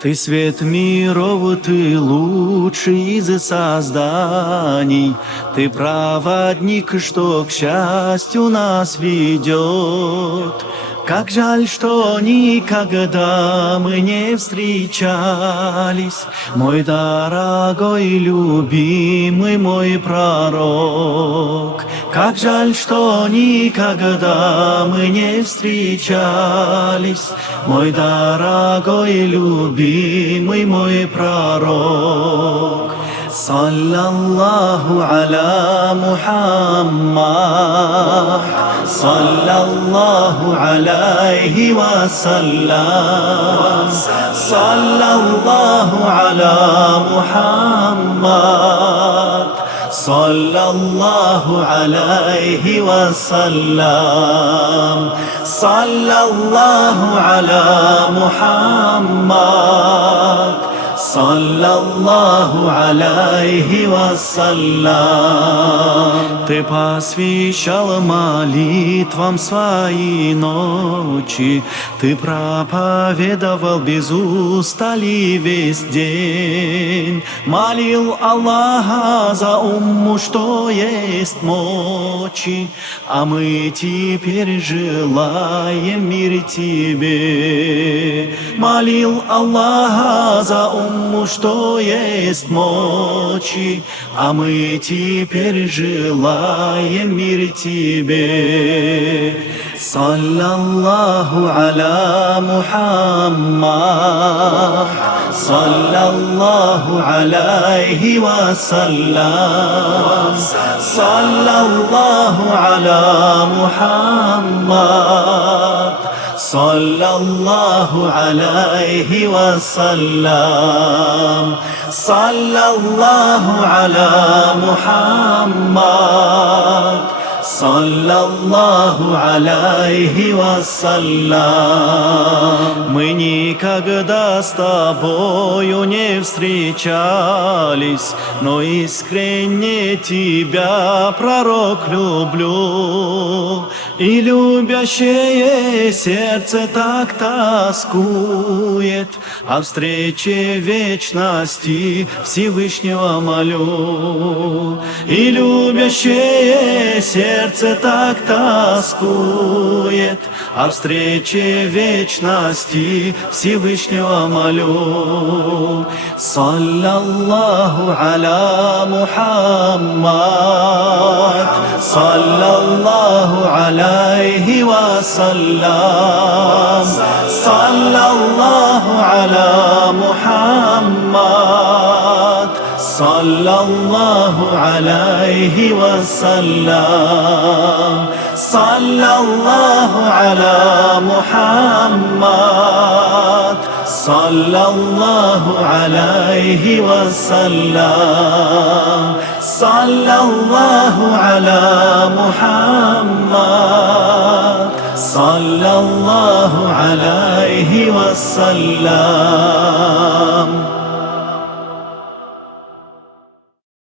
Ты свет миров, ты лучший из созданий, ты проводник, что к счастью нас ведет. Как жаль, что никогда мы не встречались, мой дорогой, любимый мой пророк. Как жаль, что никогда мы не встречались, мой дорогой, любимый мой пророк. Саллаллаху аля Мухаммад, саллаллаху алейхи ва саллям, саллаллаху аля Мухаммад, саллаллаху алейхи ва саллям, саллаллаху аля Мухаммад, саллаллаху алейхи вассалям. Ты посвящал молитвам свои ночи, ты проповедовал без устали весь день, молил Аллаха за умму, что есть мочи, а мы теперь желаем мир тебе. Молил Аллаха за умму, что есть мочи, а мы теперь желаем мир тебе. Саллаллаху аля Мухаммад, саллаллаху алейхи ва саллям, саллаллаху аля Мухаммад, саллаллаху алейхи ва саллям, саллаллаху аля Мухаммад, саллаллаху алейхи ва саллям. Мы никогда с тобою не встречались, но искренне тебя, пророк, люблю. И любящее сердце так тоскует, о встрече вечности Всевышнего молю. И любящее сердце так тоскует, о встрече вечности Всевышнего молю. Саллаллаху аля Мухаммад, саллаллаху алейхи ва саллям, саллаллаху аля Мухаммад, саллаллаху алейхи ва саллям, саллаллаху аля Мухаммад, саллаллаху алейхи ва саллям, саллаллаху аля Мухаммад, саллаллаху алейхи ва саллям.